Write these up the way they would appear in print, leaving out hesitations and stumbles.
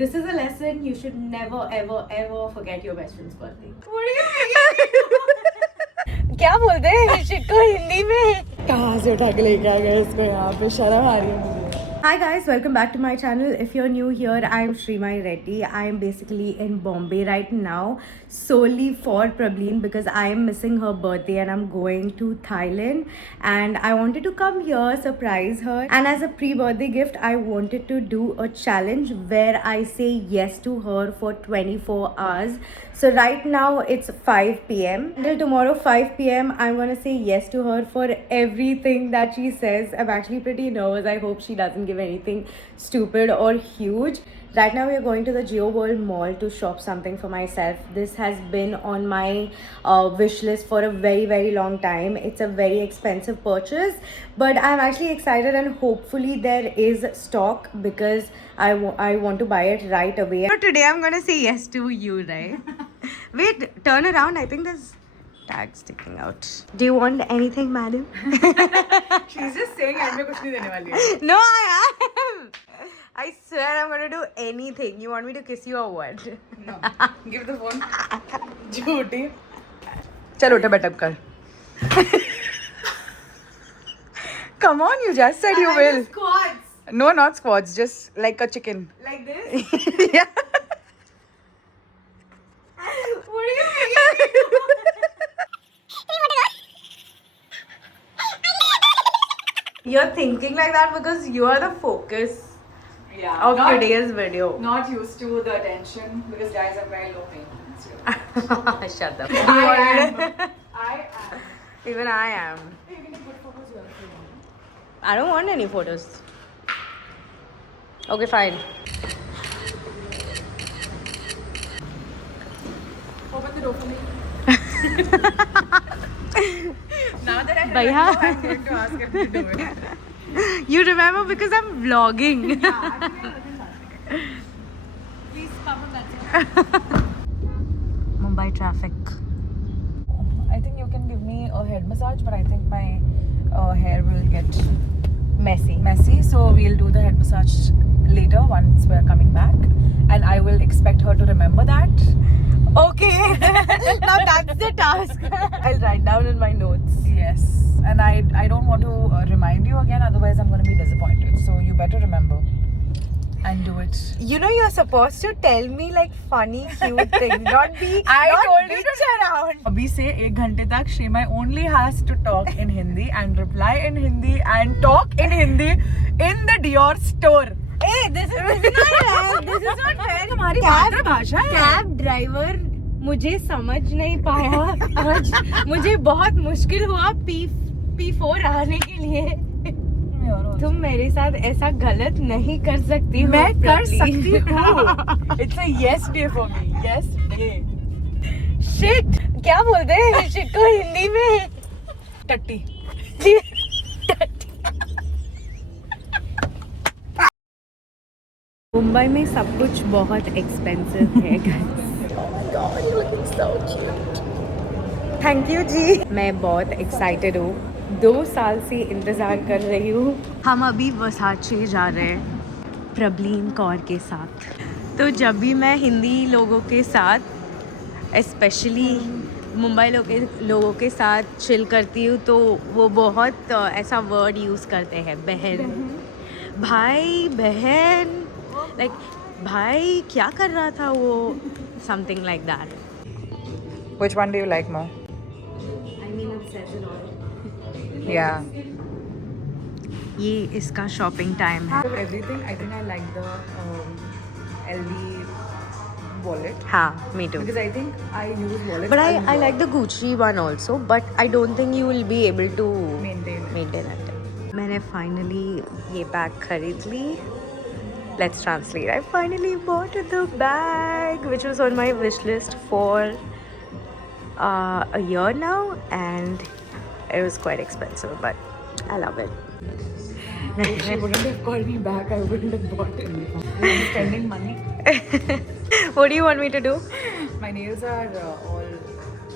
This is a lesson. You should never, ever, ever forget your best friend's birthday. क्या बोलते हैं shit को हिंदी में? कहाँ से उठा के लेके आ गए इसको यहाँ पे? शर्म आ रही है मुझे. Hi guys, welcome back to my channel. If you're new here, I am Shrima Reddy. I am basically in Bombay right now solely for Prableen because I am missing her birthday and I'm going to Thailand, and I wanted to come here, surprise her, and as a pre-birthday gift I wanted to do a challenge where I say yes to her for 24 hours. So right now it's 5 p.m. Until tomorrow 5 p.m. I'm gonna say yes to her for everything that she says. I'm actually pretty nervous. I hope she doesn't give anything stupid or huge. Right now we are going to the Geo World Mall to shop something for myself. This has been on my wish list for a very long time. It's a very expensive purchase, but I'm actually excited and hopefully there is stock because I want to buy it right away. So today I'm gonna say yes to you, right? Wait, turn around. I think there's tag sticking out. Do you want anything, madam? She's just saying मैं कुछ नहीं देने वाली है. No, I am. I swear I'm gonna do anything. You want me to kiss you or what? No. Give the phone. झूठी. चल उठे बैठ अब कर. Come on, you just said you will. Squats. No, not squats. Just like a chicken. Like this? Yeah. What are you making? You're thinking like that because you are the focus of today's video. Not used to the attention because guys are very low maintenance. Shut up. I am. Even I am. You can take good photos here if you want. I don't want any photos. Okay, fine. Open the door for me. Now that I Bhaiya. remember, I'm going to ask if you do it. You remember because I'm vlogging. Yeah, actually, please come on that side. Mumbai traffic. I think you can give me a head massage, but I think my hair will get messy. So we'll do the head massage later once we're coming back, and I will expect her to remember that. Okay. Now that's the task. I'll write down in my notes. Yes, and I don't want to remind you again, otherwise I'm going to be disappointed. So you better remember and do it. You know you're supposed to tell me like funny, cute things, not be. I not told you bitch around. अभी से 1 घंटे तक Shrima only has to talk in Hindi and reply in Hindi and talk in Hindi in the Dior store. Hey, this is not right. This is not fair. हमारी मातृभाषा है. Cab driver मुझे समझ नहीं पाया आज. मुझे बहुत मुश्किल हुआ P4 आने के लिए. तुम मेरे साथ ऐसा गलत नहीं कर सकती हो. मैं कर सकती हूँ. It's a yes day for me. Yes day. Shit. क्या बोलते हैं शिट को हिंदी में? टट्टी. मुंबई में सब कुछ बहुत एक्सपेंसिव है guys. थैंक यू जी. मैं बहुत एक्साइटेड हूँ. 2 साल से इंतज़ार कर रही हूँ. हम अभी वसाचे जा रहे हैं प्रबलीन कौर के साथ. तो जब भी मैं हिंदी लोगों के साथ स्पेशली मुंबई लोगों के साथ चिल करती हूँ तो वो बहुत ऐसा वर्ड यूज़ करते हैं. बहन, भाई, बहन, लाइक भाई क्या कर रहा था वो, something like that. Which one do you like more? I mean it says it all. Yeah. ये इसका शॉपिंग टाइम है. Everything. I think I like the LV wallet हाँ, me too. because I think I use wallets. But a I lot. like the Gucci one also, but I don't think you will be able to maintain it. मैंने finally ये bag खरीद ली. Let's translate. I finally bought the bag which was on my wish list for a year now, and it was quite expensive, but I love it. If she wouldn't have called me back, I wouldn't have bought it. I'm spending money. What do you want me to do? My nails are all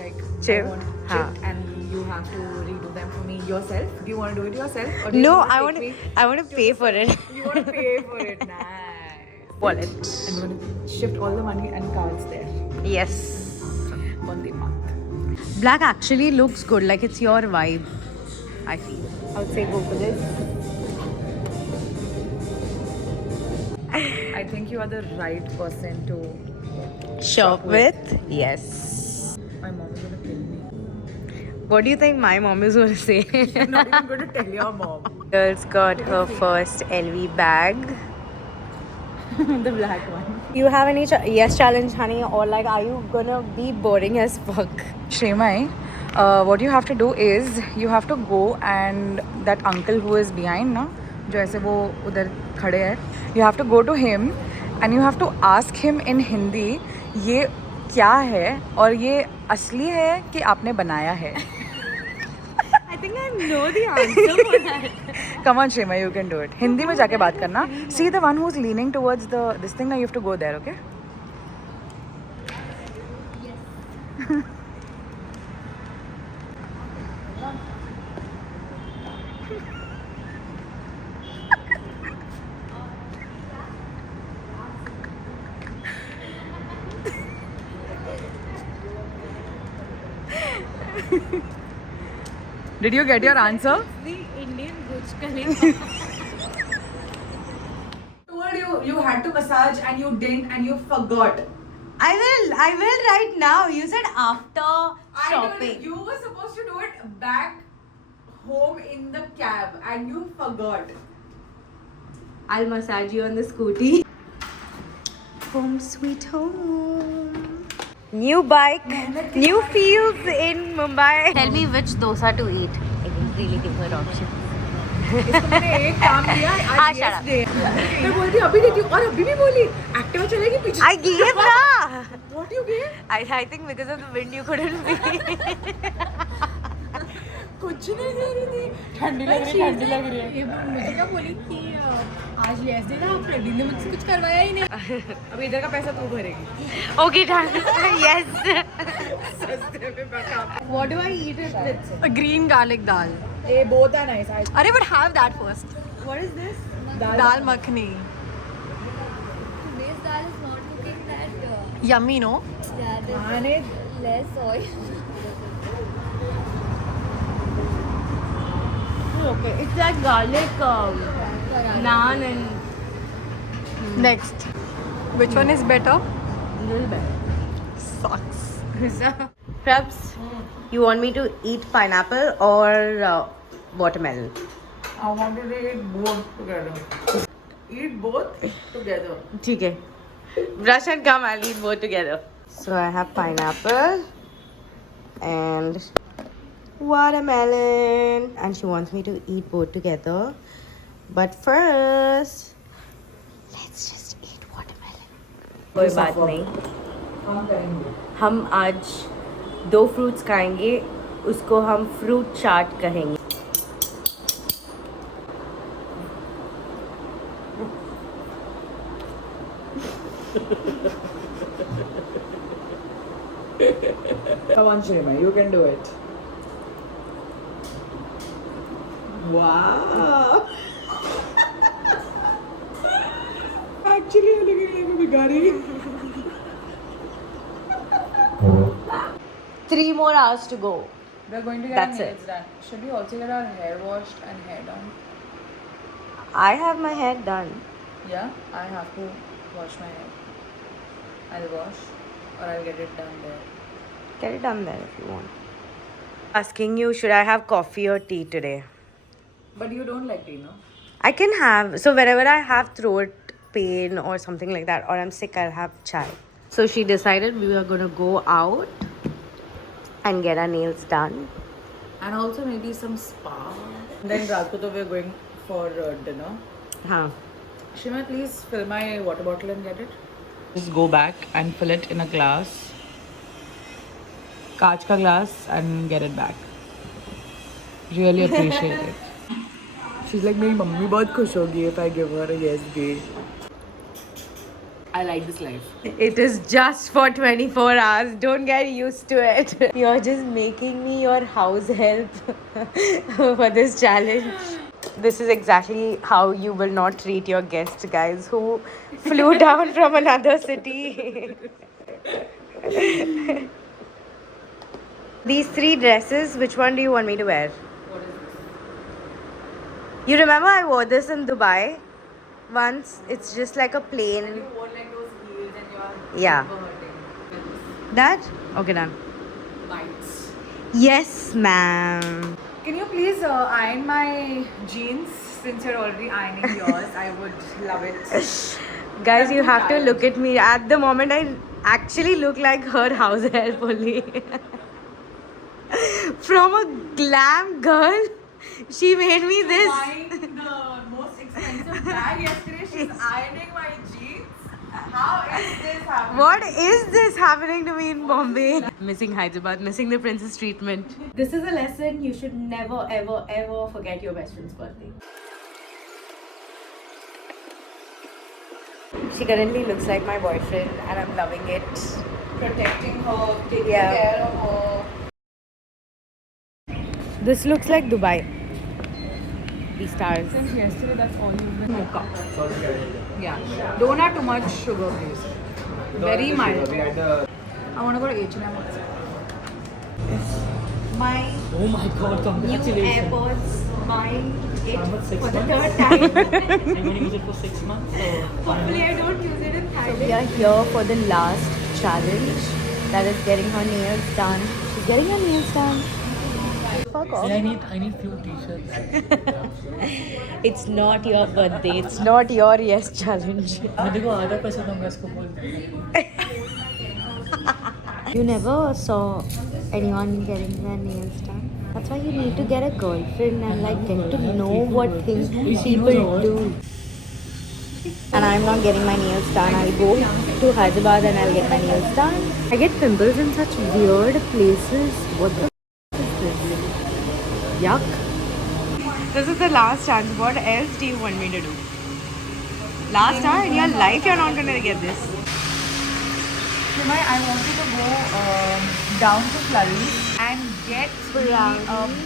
like Chip? I want हाँ. chipped, and you have to redo them for me yourself. Do you want to do it yourself? Or do No, you I want to pay for it. You want to pay for it? Nice. wallet. I'm going to shift all the money and cards there. Yes. Vande Mat. Black actually looks good. Like it's your vibe. I feel. I would say go for this. I think you are the right person to Shop with. Yes. My mom is going to kill me. What do you think my mom is going to say? I'm not even going to tell your mom. Girls got her first LV bag. The black one. You have any yes challenge, honey, or like are you gonna be boring as fuck? Shremai, what you have to do is you have to go and that uncle who is behind ना जो ऐसे वो उधर खड़े हैं, you have to go to him and you have to ask him in Hindi ये क्या है और ये असली है कि आपने बनाया है. I think I know the answer for that. Come on Shremai, you can do it. Hindi में जाके बात करना. See the one who's leaning towards the this thing, now you have to go there, okay? Did you get your answer? The Indian Burj Khalifa. Told you had to massage and you didn't and you forgot. I will right now. You said after shopping. You were supposed to do it back home in the cab and you forgot. I'll massage you on the scooty. Home sweet home. New bike, new feels in Mumbai. Tell me which dosa to eat. I didn't really give her option. इसको मैंने एक काम दिया आज shut up. yes day. मैं बोलती अभी देती हूँ और अभी भी बोली एक्टिवा चलेगी पीछे. I gave na. What you gave? I think because of the wind you couldn't be. कुछ नहीं दे रही थी. ठंडी लग रही है. ये मुझे क्या बोली कि आज लेस डे था आपने दिन में मुझसे कुछ करवाया ही नहीं. अब इधर का पैसा तू भरेगी. Okay, done. Yes. सस्ते में बता. What do I eat it with? A green garlic dal. ये both are nice. अरे but have that first. What is this? Dal makhani. Today's dal is not looking that Yummy, no? yeah, there's खाने less oil. Okay, it's like garlic naan and Next. Which one is better? little bit. Sucks. Prabs, you want me to eat pineapple or watermelon? I wanted to eat both together. Eat both together. ठीक है. Brush and come, I'll eat both together. So I have pineapple and watermelon, and she wants me to eat both together. But first, let's just eat watermelon. कोई बात नहीं. हम करेंगे. हम आज 2 fruits खाएंगे, उसको हम फ्रूट चाट कहेंगे. Come on, Shremai, you can do it. Wow. Actually, you're looking like a bigari. 3 more hours to go. We're going to get That's our it. nails done. Should we also get our hair washed and hair done? I have my hair done. Yeah, I have to wash my hair. I'll wash or I'll get it done there. Get it done there if you want. Asking you, should I have coffee or tea today? But you don't like tea, no? I can have. So whenever I have throat pain or something like that, or I'm sick, I'll have chai. So she decided we were gonna go out and get our nails done. And also maybe some spa. Then Rajkoto we're going for dinner. Huh. Shima, please fill my water bottle and get it. Just go back and fill it in a glass. Kaach ka glass and get it back. Really appreciate it. She's like, मेरी mummy बहुत खुश होगी if I give her a yes day. I like this life. It is just for 24 hours. Don't get used to it. You're just making me your house help for this challenge. This is exactly how you will not treat your guests, guys, who flew down from another city. These 3 dresses, which one do you want me to wear? You remember I wore this in Dubai once? It's just like a plain. You wore like those heels and your Yeah. were hurting. That? Okay, done. Bites. Yes, ma'am. Can you please iron my jeans since you're already ironing yours? I would love it. Guys, I'm you too have to tired. look at me. At the moment, I actually look like her house help only. From a glam girl, she made me this. Buying the most expensive bag yesterday, she's ironing my jeans. How is this happening? What is this happening to me in Bombay? Missing Hyderabad, missing the princess treatment. This is a lesson you should never, ever, ever forget your best friend's birthday. She currently looks like my boyfriend and I'm loving it. Protecting her, taking Yeah. care of her. This looks like Dubai. These stars. Since yesterday, that's all you've been mocha. Yeah. Don't add too much sugar, please. Very mild. I want to go to H&M also. My Oh my god, new congratulations. AirPods, buying it How much, 6 for the months? third time. I'm going to use it for 6 months. So, Hopefully I don't use it in So Thailand. we are here for the last challenge. That is getting her nails done. She's getting her nails done. Fuck off. I need few t-shirts. It's not your birthday. It's not your yes challenge. मैं देखो आधा पैसा दूंगा इसको बोल. You never saw anyone getting their nails done. That's why you need to get a girlfriend and like get to know what things people do. And I'm not getting my nails done. I'll go to Hyderabad and I'll get my nails done. I get pimples in such weird places. What the is this? Yuck. This is the last chance. What else do you want me to do? Last time in your life you're not gonna get this. Shimai, I want you to go down to Flurry's and get me a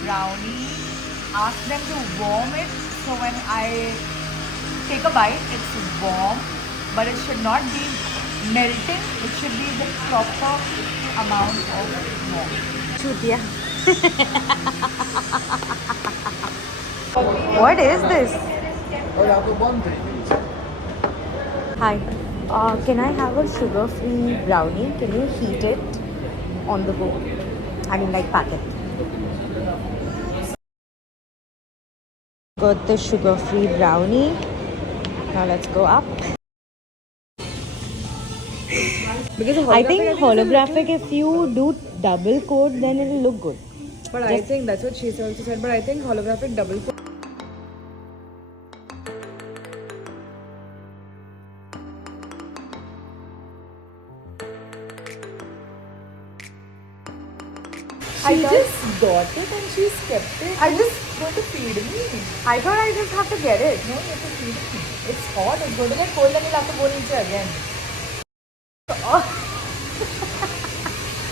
brownie. Ask them to warm it so when I take a bite, it's warm, but it should not be melting. It should be the proper amount of warm. Chutiya. What is this? Hi. Can I have a sugar-free brownie? Can you heat it on the go? I mean, like pack it. Got the sugar-free brownie. Now let's go up. I think holographic, if you do double coat, then it'll look good. But I think that's what she also said. But I think holographic double coat. I just got it and she's kept it. I just going to feed me. I thought I just have to get it. No, you have to feed me. It's hot. It's going to get cold and you'll have to go into again.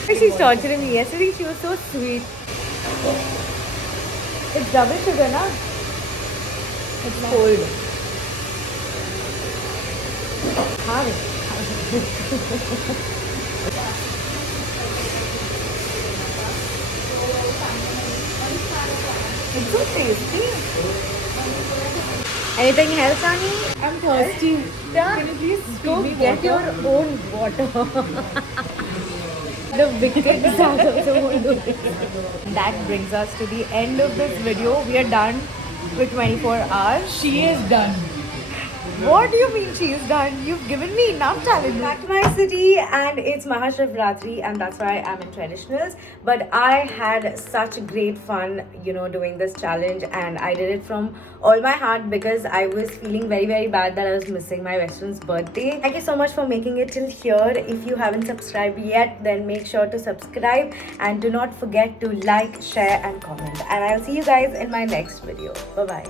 She's torturing me. Yesterday she was so sweet. It's double sugar, na? It's cold. Have it. It's so tasty. Anything else, Ani? I'm thirsty. Can you please Go feed me get your water? own water. The wicked Zaz also won't do this. That brings us to the end of this video. We are done with 24 hours. She is done. What do you mean she is done? You've given me enough challenges. Back to my city and it's Mahashivratri and that's why I'm in traditionals. But I had such great fun, you know, doing this challenge and I did it from all my heart because I was feeling very, very bad that I was missing my best friend's birthday. Thank you so much for making it till here. If you haven't subscribed yet, then make sure to subscribe and do not forget to like, share and comment. And I'll see you guys in my next video. Bye-bye.